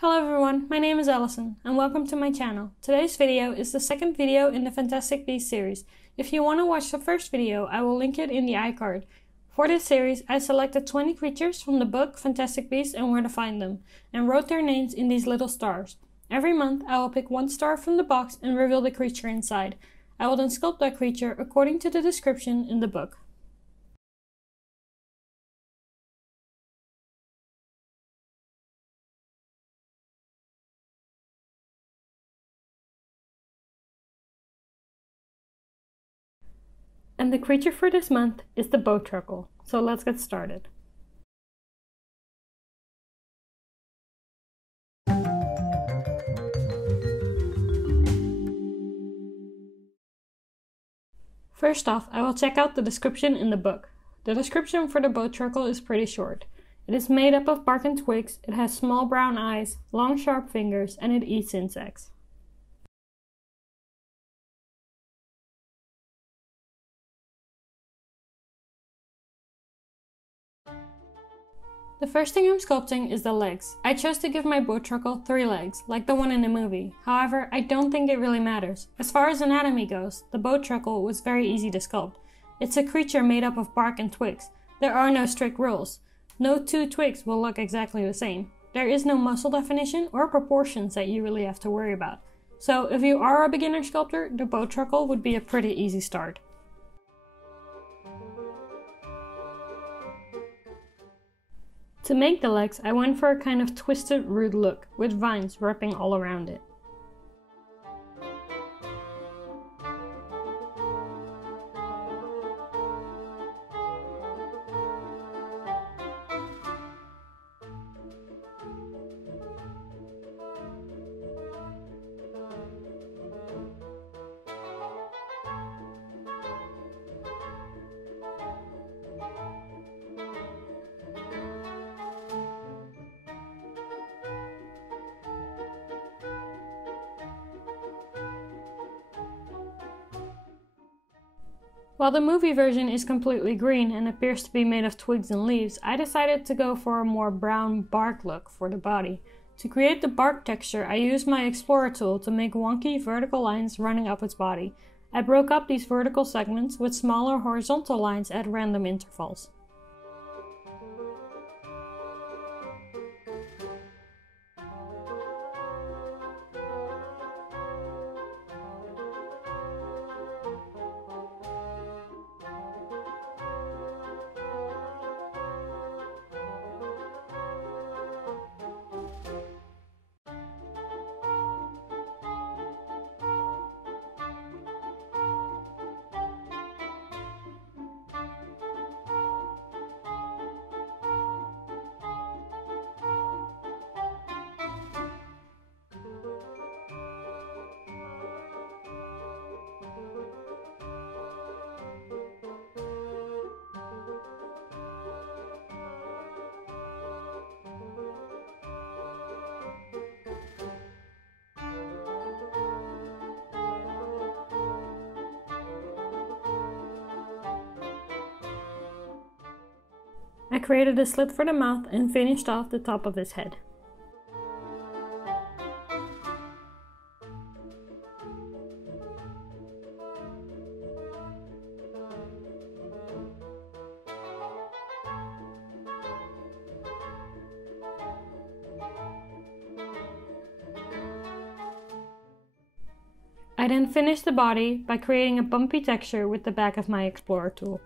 Hello everyone, my name is Allison, and welcome to my channel. Today's video is the second video in the Fantastic Beasts series. If you want to watch the first video, I will link it in the iCard. For this series, I selected 20 creatures from the book Fantastic Beasts and Where to Find Them, and wrote their names in these little stars. Every month, I will pick one star from the box and reveal the creature inside. I will then sculpt that creature according to the description in the book. And the creature for this month is the Bowtruckle, so let's get started. First off, I will check out the description in the book. The description for the Bowtruckle is pretty short. It is made up of bark and twigs, it has small brown eyes, long sharp fingers, and it eats insects. The first thing I'm sculpting is the legs. I chose to give my Bowtruckle 3 legs, like the one in the movie. However, I don't think it really matters. As far as anatomy goes, the Bowtruckle was very easy to sculpt. It's a creature made up of bark and twigs. There are no strict rules. No two twigs will look exactly the same. There is no muscle definition or proportions that you really have to worry about. So if you are a beginner sculptor, the Bowtruckle would be a pretty easy start. To make the legs, I went for a kind of twisted root look, with vines wrapping all around it. While the movie version is completely green and appears to be made of twigs and leaves, I decided to go for a more brown bark look for the body. To create the bark texture, I used my Explorer tool to make wonky vertical lines running up its body. I broke up these vertical segments with smaller horizontal lines at random intervals. I created a slit for the mouth and finished off the top of his head. I then finished the body by creating a bumpy texture with the back of my Explorer tool.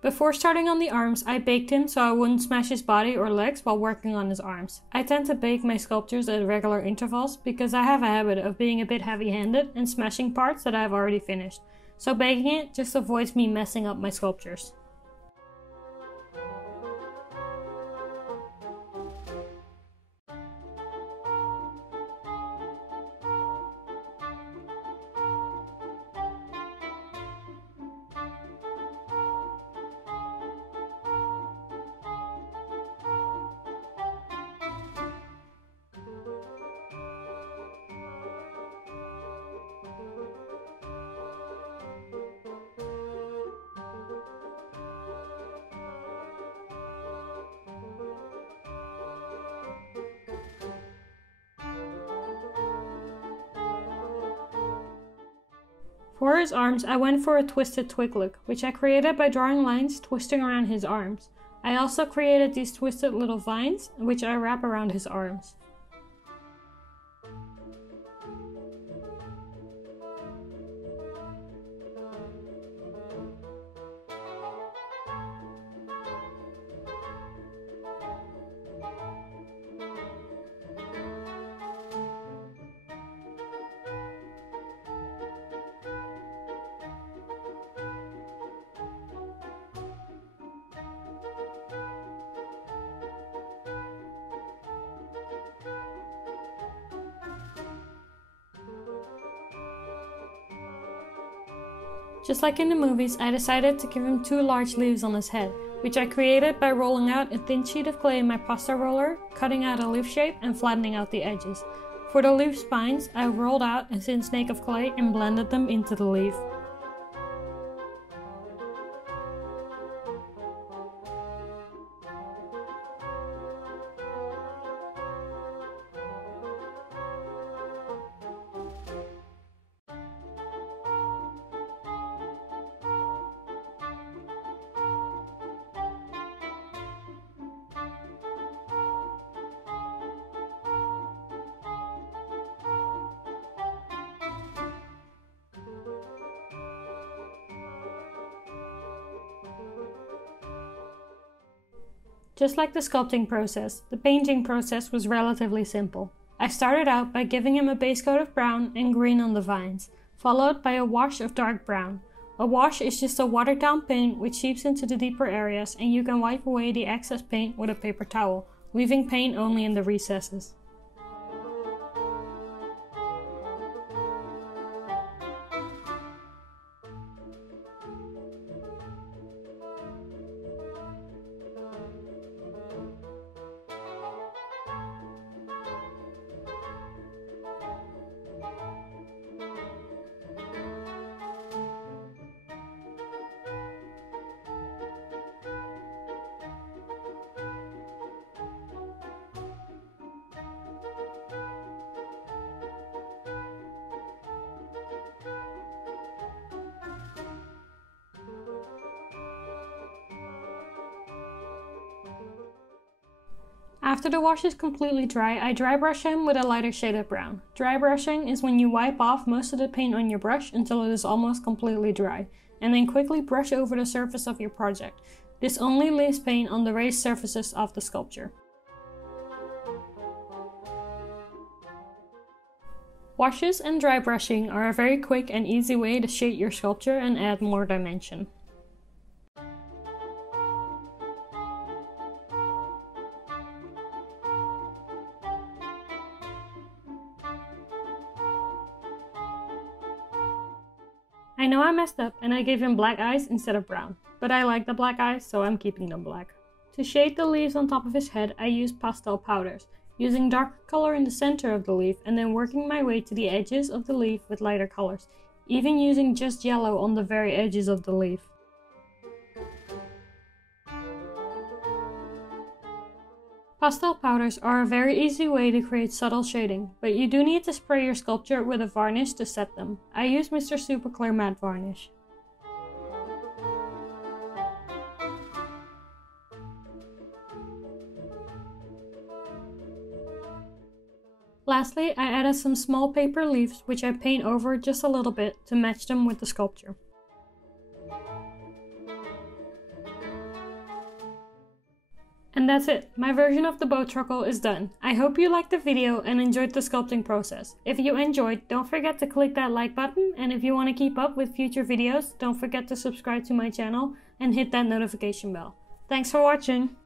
Before starting on the arms, I baked him so I wouldn't smash his body or legs while working on his arms. I tend to bake my sculptures at regular intervals because I have a habit of being a bit heavy-handed and smashing parts that I've already finished. So baking it just avoids me messing up my sculptures. For his arms, I went for a twisted twig look, which I created by drawing lines twisting around his arms. I also created these twisted little vines, which I wrap around his arms. Just like in the movies, I decided to give him 2 large leaves on his head, which I created by rolling out a thin sheet of clay in my pasta roller, cutting out a leaf shape and flattening out the edges. For the leaf spines, I rolled out a thin snake of clay and blended them into the leaf. Just like the sculpting process, the painting process was relatively simple. I started out by giving him a base coat of brown and green on the vines, followed by a wash of dark brown. A wash is just a watered down paint which seeps into the deeper areas, and you can wipe away the excess paint with a paper towel, leaving paint only in the recesses. After the wash is completely dry, I dry brush him with a lighter shade of brown. Dry brushing is when you wipe off most of the paint on your brush until it is almost completely dry, and then quickly brush over the surface of your project. This only leaves paint on the raised surfaces of the sculpture. Washes and dry brushing are a very quick and easy way to shade your sculpture and add more dimension. I know I messed up and I gave him black eyes instead of brown, but I like the black eyes, so I'm keeping them black. To shade the leaves on top of his head, I used pastel powders, using darker color in the center of the leaf and then working my way to the edges of the leaf with lighter colors, even using just yellow on the very edges of the leaf. Pastel powders are a very easy way to create subtle shading, but you do need to spray your sculpture with a varnish to set them. I use Mr. Super Clear Matte Varnish. Lastly, I added some small paper leaves which I paint over just a little bit to match them with the sculpture. And that's it, my version of the Bowtruckle is done. I hope you liked the video and enjoyed the sculpting process. If you enjoyed, don't forget to click that like button, and if you want to keep up with future videos, don't forget to subscribe to my channel and hit that notification bell. Thanks for watching!